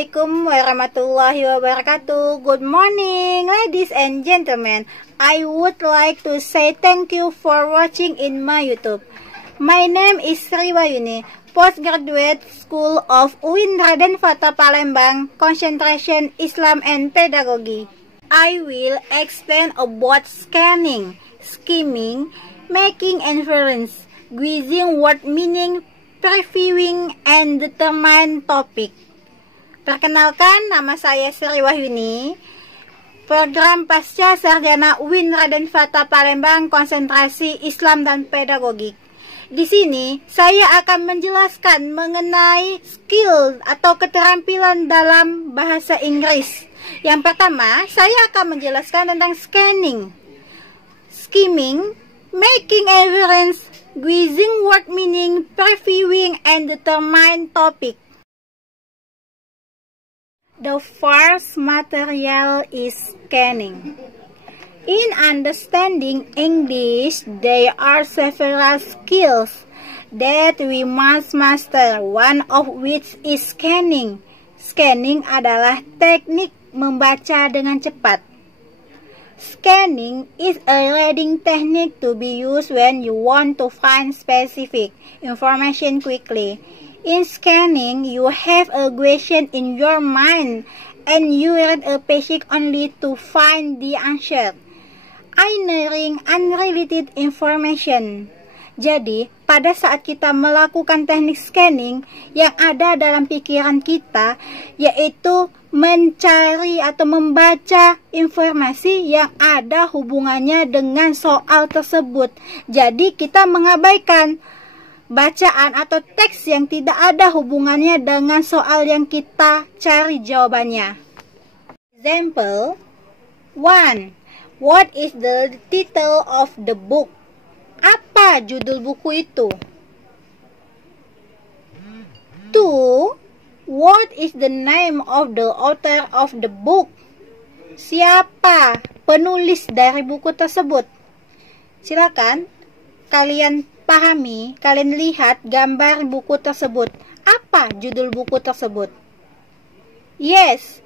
Assalamualaikum warahmatullahi wabarakatuh. Good morning, ladies and gentlemen. I would like to say thank you for watching in my YouTube. My name is Sri Wayuni, Postgraduate School of UIN Raden Fata Palembang, Concentration Islam and Pedagogy. I will explain about scanning, skimming, making inference, guessing word meaning, previewing, and determine topic. Perkenalkan, nama saya Sri Wahyuni, program Pasca Sarjana UIN Raden Fata Palembang, Konsentrasi Islam dan Pedagogik. Di sini, saya akan menjelaskan mengenai skill atau keterampilan dalam bahasa Inggris. Yang pertama, saya akan menjelaskan tentang scanning, skimming, making inference, guessing word meaning, previewing, and determine topic. The first material is scanning. In understanding English, there are several skills that we must master, one of which is scanning. Scanning adalah teknik membaca dengan cepat. Scanning is a reading technique to be used when you want to find specific information quickly. In scanning, you have a question in your mind and you read a passage only to find the answer, ignoring unrelated information. Jadi, pada saat kita melakukan teknik scanning, yang ada dalam pikiran kita yaitu mencari atau membaca informasi yang ada hubungannya dengan soal tersebut. Jadi, kita mengabaikan bacaan atau teks yang tidak ada hubungannya dengan soal yang kita cari jawabannya. Example 1. What is the title of the book? Apa judul buku itu? 2. What is the name of the author of the book? Siapa penulis dari buku tersebut? Silakan kalian pahami, kalian lihat gambar buku tersebut. Apa judul buku tersebut? Yes,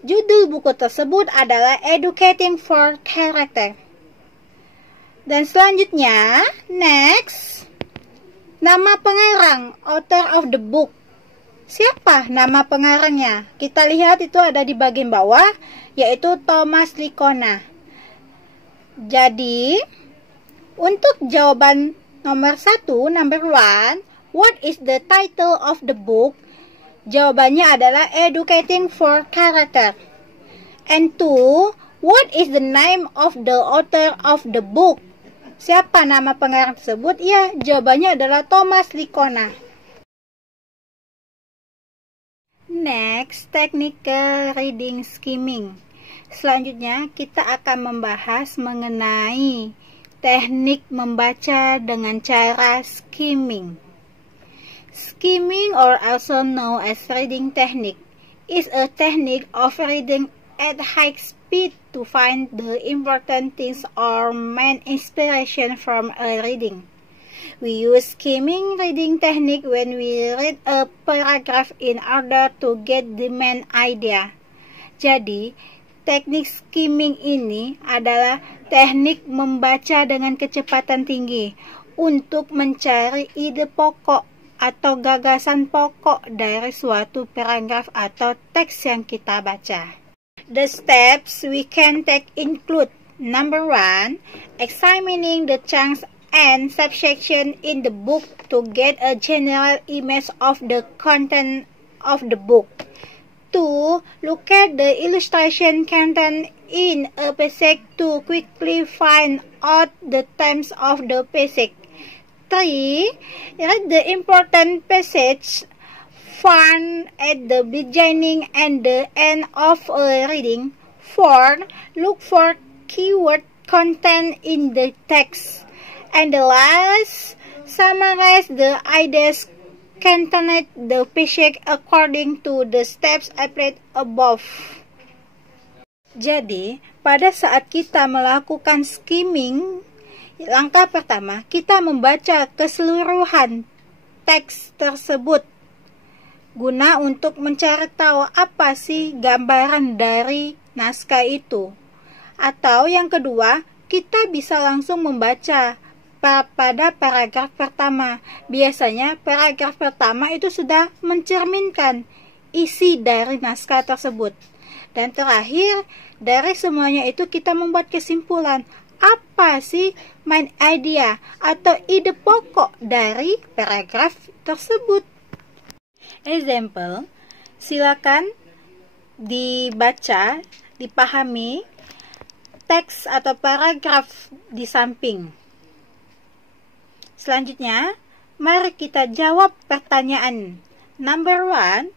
judul buku tersebut adalah Educating for Character. Dan selanjutnya, next, nama pengarang, author of the book. Siapa nama pengarangnya? Kita lihat itu ada di bagian bawah, yaitu Thomas Lickona. Jadi, untuk jawaban nomor 1, number 1, what is the title of the book? Jawabannya adalah Educating for Character. And 2, what is the name of the author of the book? Siapa nama pengarang tersebut? Ya, jawabannya adalah Thomas Lickona. Next, technical reading skimming. Selanjutnya, kita akan membahas mengenai teknik membaca dengan cara skimming. Skimming, or also known as reading technique, is a technique of reading at high speed to find the important things or main inspiration from a reading. We use skimming reading technique when we read a paragraph in order to get the main idea. Jadi, teknik skimming ini adalah teknik membaca dengan kecepatan tinggi untuk mencari ide pokok atau gagasan pokok dari suatu paragraf atau teks yang kita baca. The steps we can take include: number 1, examining the chunks and subsection in the book to get a general image of the content of the book. 2. Look at the illustration content in a passage to quickly find out the themes of the passage. 3. Read the important passage found at the beginning and the end of a reading. 4. Look for keyword content in the text. And the last, summarize the ideas contained the passage according to the steps applied above. Jadi, pada saat kita melakukan skimming, langkah pertama, kita membaca keseluruhan teks tersebut. guna untuk mencari tahu apa sih gambaran dari naskah itu. Atau yang kedua, kita bisa langsung membaca pada paragraf pertama. Biasanya paragraf pertama itu sudah mencerminkan isi dari naskah tersebut. Dan terakhir, dari semuanya itu kita membuat kesimpulan. Apa sih main idea atau ide pokok dari paragraf tersebut? Example, silakan dibaca, dipahami teks atau paragraf di samping. Selanjutnya, mari kita jawab pertanyaan. Number 1,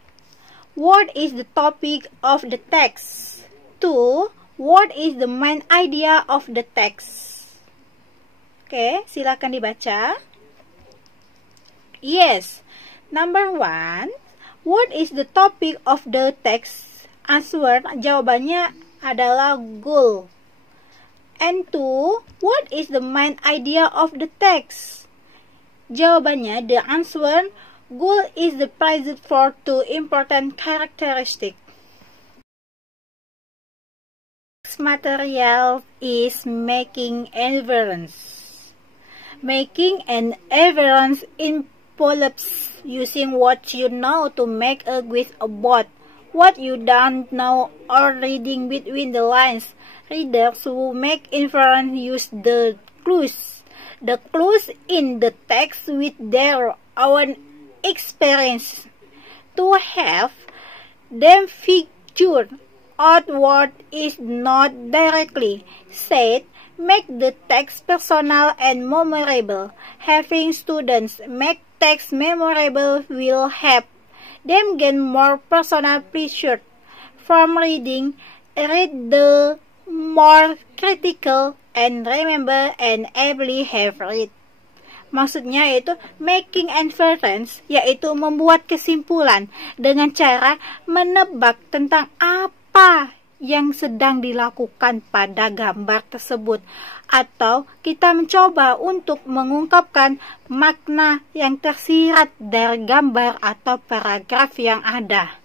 what is the topic of the text? 2, what is the main idea of the text? Oke, silakan dibaca. Yes. Number 1, what is the topic of the text? Answer, jawabannya adalah goal. And 2, what is the main idea of the text? Jawabannya, the answer, goal is the prized for 2 important characteristics. Material is making inference. Making an inference involves using what you know to make a guess about what you don't know or reading between the lines. Readers who make inference use the clues in the text with their own experience to have them figure out what is not directly said. Make the text personal and memorable. Having students make text memorable will help them gain more personal pleasure from reading. Read the more critical and remember and ably have read. Maksudnya yaitu making inference, yaitu membuat kesimpulan dengan cara menebak tentang apa yang sedang dilakukan pada gambar tersebut, atau kita mencoba untuk mengungkapkan makna yang tersirat dari gambar atau paragraf yang ada.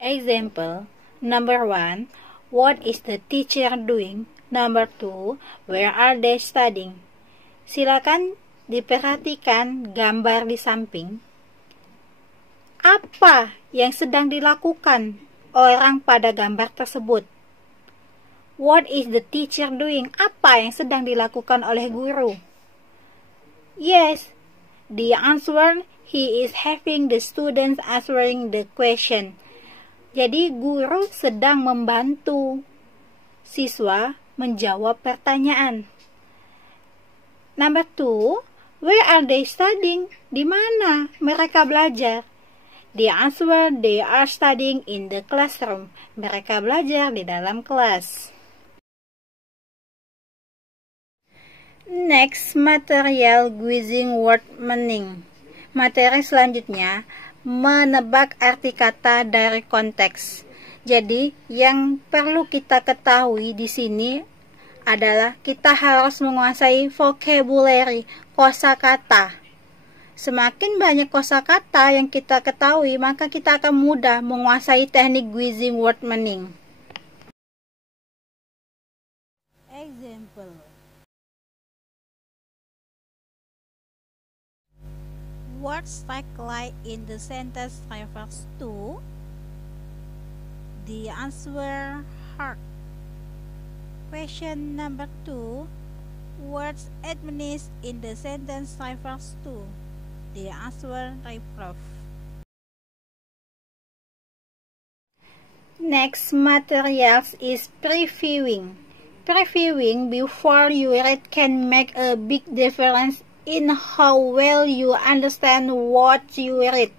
Example, number 1, what is the teacher doing? Number 2, where are they studying? Silakan diperhatikan gambar di samping. Apa yang sedang dilakukan orang pada gambar tersebut? What is the teacher doing? Apa yang sedang dilakukan oleh guru? Yes, the answer, he is having the students answering the question. Jadi guru sedang membantu siswa menjawab pertanyaan. Number 2, where are they studying? Di mana mereka belajar? The answer, they are studying in the classroom. Mereka belajar di dalam kelas. Next, material guessing word meaning. Materi selanjutnya, menebak arti kata dari konteks. Jadi, yang perlu kita ketahui di sini adalah kita harus menguasai vocabulary, kosakata. Semakin banyak kosakata yang kita ketahui, maka kita akan mudah menguasai teknik guessing word meaning. Example, words likely in the sentence refers to. The answer, heart. Question number 2, words administered in the sentence refers to. The answer, reproof. Next materials is previewing. Previewing before you read can make a big difference in how well you understand what you read.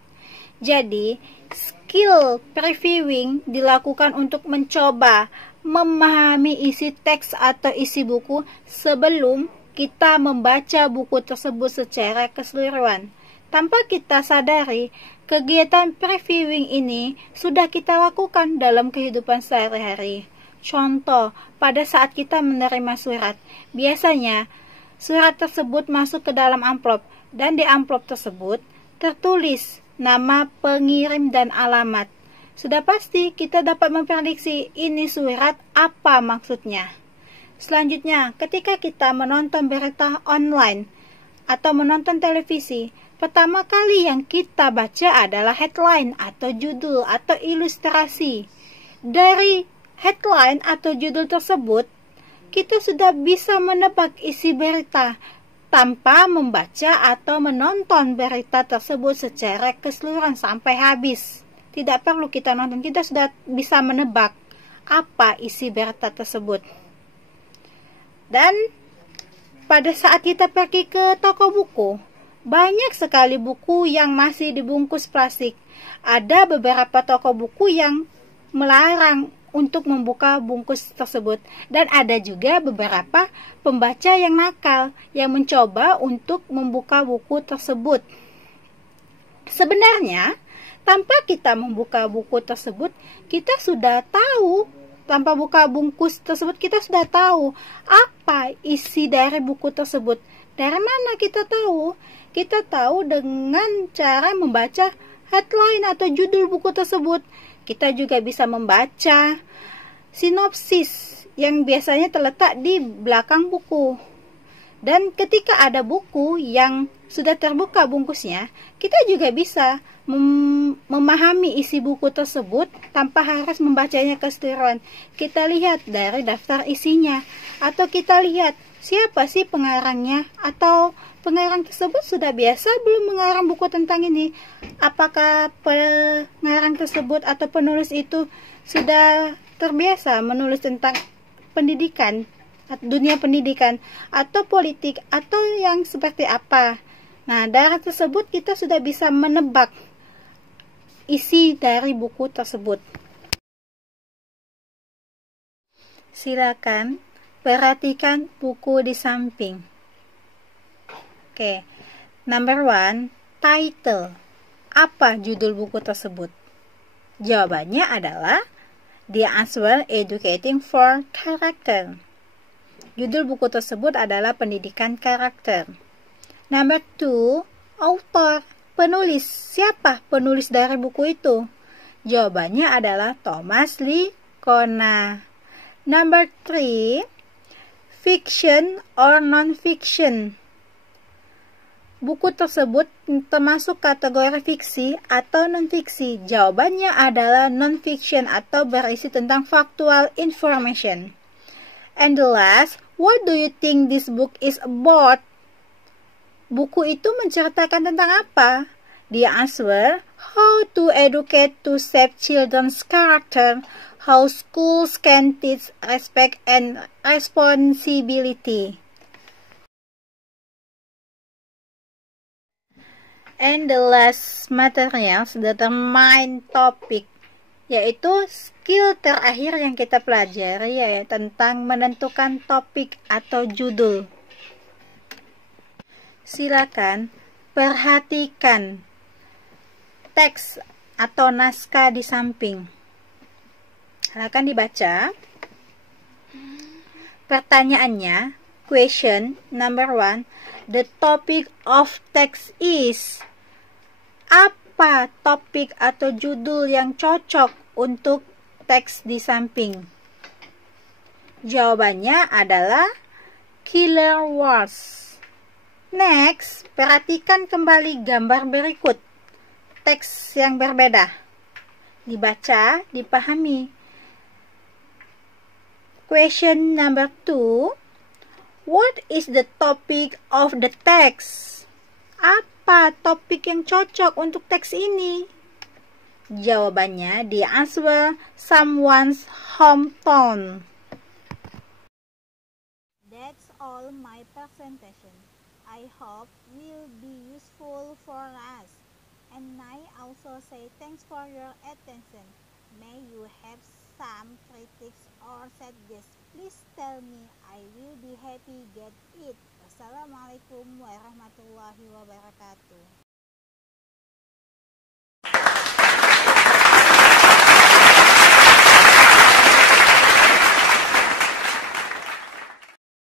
Jadi, skill previewing dilakukan untuk mencoba memahami isi teks atau isi buku sebelum kita membaca buku tersebut secara keseluruhan. Tanpa kita sadari, kegiatan previewing ini sudah kita lakukan dalam kehidupan sehari-hari. Contoh, pada saat kita menerima surat, biasanya surat tersebut masuk ke dalam amplop, dan di amplop tersebut tertulis nama pengirim dan alamat. Sudah pasti kita dapat memprediksi ini surat apa maksudnya. Selanjutnya, ketika kita menonton berita online atau menonton televisi, pertama kali yang kita baca adalah headline atau judul atau ilustrasi. Dari headline atau judul tersebut, kita sudah bisa menebak isi berita tanpa membaca atau menonton berita tersebut secara keseluruhan sampai habis. Tidak perlu kita nonton, kita sudah bisa menebak apa isi berita tersebut. Dan pada saat kita pergi ke toko buku, banyak sekali buku yang masih dibungkus plastik. Ada beberapa toko buku yang melarang untuk membuka bungkus tersebut. Dan ada juga beberapa pembaca yang nakal yang mencoba untuk membuka buku tersebut. Sebenarnya, tanpa kita membuka buku tersebut, kita sudah tahu. Tanpa buka bungkus tersebut, kita sudah tahu apa isi dari buku tersebut. Dari mana kita tahu? Kita tahu dengan cara membaca headline atau judul buku tersebut. Kita juga bisa membaca sinopsis yang biasanya terletak di belakang buku. Dan ketika ada buku yang sudah terbuka bungkusnya, kita juga bisa memahami isi buku tersebut tanpa harus membacanya keseluruhan. Kita lihat dari daftar isinya, atau kita lihat siapa sih pengarangnya, atau pengarang tersebut sudah biasa belum mengarang buku tentang ini. Apakah pengarang tersebut atau penulis itu sudah terbiasa menulis tentang pendidikan, dunia pendidikan, atau politik, atau yang seperti apa. Nah, dari tersebut kita sudah bisa menebak isi dari buku tersebut. Silakan perhatikan buku di samping. Oke, number 1, title. Apa judul buku tersebut? Jawabannya adalah The Answer Educating for Character. Judul buku tersebut adalah Pendidikan Karakter. Number 2, author. Penulis. Siapa penulis dari buku itu? Jawabannya adalah Thomas Lincona. Number 3, fiction or non-fiction. Buku tersebut termasuk kategori fiksi atau non-fiksi. Jawabannya adalah non-fiction atau berisi tentang factual information. And the last, what do you think this book is about? Buku itu menceritakan tentang apa? The answer, how to educate to shape children's character, how schools can teach respect and responsibility. And the last materials determine topic, yaitu skill terakhir yang kita pelajari, yaitu tentang menentukan topik atau judul. Silakan perhatikan teks atau naskah di samping. Silakan dibaca. Pertanyaannya, question number 1, the topic of text is. Apa topik atau judul yang cocok untuk teks di samping? Jawabannya adalah killer words. Next, perhatikan kembali gambar berikut. Teks yang berbeda. Dibaca, dipahami. Question number 2. What is the topic of the text? Apa topik yang cocok untuk teks ini? Jawabannya, the answer, someone's hometown. That's all my presentation. I hope will be useful for us. And I also say thanks for your attention. May you have some critics or suggestions. Please tell me. I will be happy get it. Wassalamualaikum warahmatullahi wabarakatuh.